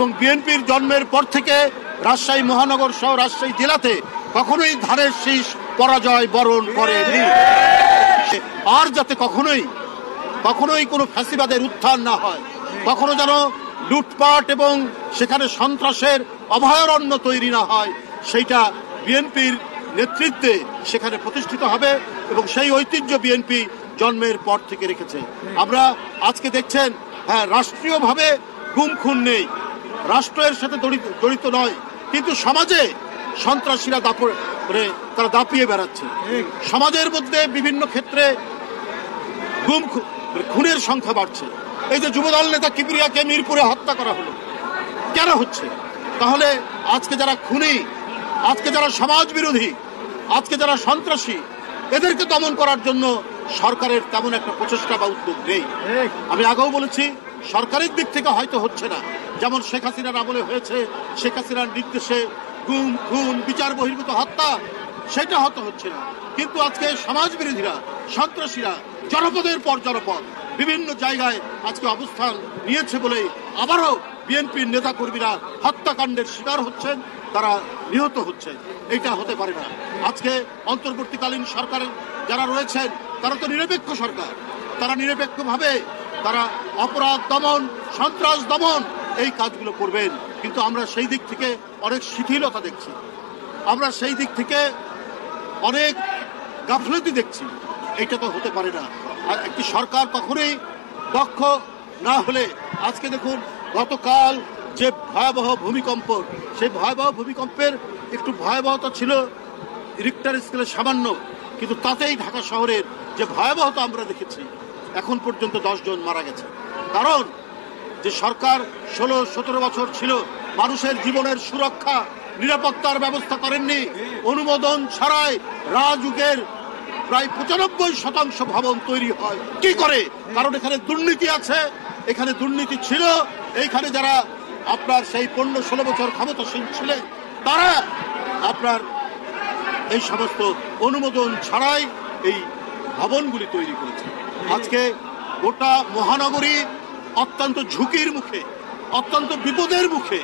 এবং বিএনপির জন্মের পর থেকে রাজশাহী মহানগর সহ রাজশাহী জেলাতে কখনোই ধানের শীষ পরাজয় বরণ করেনি। আর যাতে কখনোই কোনো ফ্যাসিবাদের উত্থান না হয়, কখনো যেন লুটপাট এবং সেখানে সন্ত্রাসের অভয়ারণ্য তৈরি না হয়, সেইটা বিএনপির নেতৃত্বে সেখানে প্রতিষ্ঠিত হবে এবং সেই ঐতিহ্য বিএনপি জন্মের পর থেকে রেখেছে। আমরা আজকে দেখছেন, হ্যাঁ, রাষ্ট্রীয়ভাবে গুম খুন নেই, রাষ্ট্রের সাথে জড়িত নয়, কিন্তু সমাজে সন্ত্রাসীরা তারা দাপিয়ে বেড়াচ্ছে। সমাজের মধ্যে বিভিন্ন ক্ষেত্রে খুনের সংখ্যা বাড়ছে। এই যে যুবদল নেতা কিবরিয়াকে মিরপুরে হত্যা করা হলো, কেন হচ্ছে? তাহলে আজকে যারা খুনি, আজকে যারা সমাজ বিরোধী, আজকে যারা সন্ত্রাসী, এদেরকে দমন করার জন্য সরকারের তেমন একটা প্রচেষ্টা বা উদ্যোগ নেই। আমি আগেও বলেছি, সরকারের দিক থেকে হয়তো হচ্ছে না, যেমন শেখ হাসিনার আমলে হয়েছে, শেখ হাসিনার নির্দেশে গুম খুন বিচার বহির্ভূত হত্যা, সেটা হয়তো হচ্ছে না, কিন্তু আজকে সমাজ বিরোধীরা, সন্ত্রাসীরা জনপদের পর জনপদ বিভিন্ন জায়গায় আজকে অবস্থান নিয়েছে বলেই আবারও বিএনপির নেতাকর্মীরা হত্যাকাণ্ডের শিকার হচ্ছেন, তারা নিহত হচ্ছেন। এটা হতে পারে না। আজকে অন্তর্বর্তীকালীন সরকারের যারা রয়েছেন তারা তো নিরপেক্ষ সরকার, তারা নিরপেক্ষভাবে তারা অপরাধ দমন, সন্ত্রাস দমন এই কাজগুলো করবেন, কিন্তু আমরা সেই দিক থেকে অনেক শিথিলতা দেখছি, আমরা সেই দিক থেকে অনেক গাফলতি দেখছি। এইটা তো হতে পারে না। আর একটি সরকার কখনোই দক্ষ না হলে, আজকে দেখুন গতকাল যে ভয়াবহ ভূমিকম্প, সেই ভয়াবহ ভূমিকম্পের একটু ভয়াবহতা ছিল রিক্টার স্কেলে সামান্য, কিন্তু তাতেই ঢাকা শহরের যে ভয়াবহতা আমরা দেখেছি, এখন পর্যন্ত 10 জন মারা গেছে। কারণ যে সরকার 16-17 বছর ছিল, মানুষের জীবনের সুরক্ষা নিরাপত্তার ব্যবস্থা করেননি। অনুমোদন ছাড়াই রাজুকের প্রায় 95% ভবন তৈরি হয়। কি করে? কারণ এখানে দুর্নীতি আছে, এখানে দুর্নীতি ছিল। এইখানে যারা আপনার সেই 15-16 বছর ক্ষমতাসীন ছিলেন, তারা আপনার এই সমস্ত অনুমোদন ছাড়াই এই ভবনগুলি তৈরি করেছে। আজকে গোটা মহানগরী অত্যন্ত ঝুঁকির মুখে, অত্যন্ত বিপদের মুখে।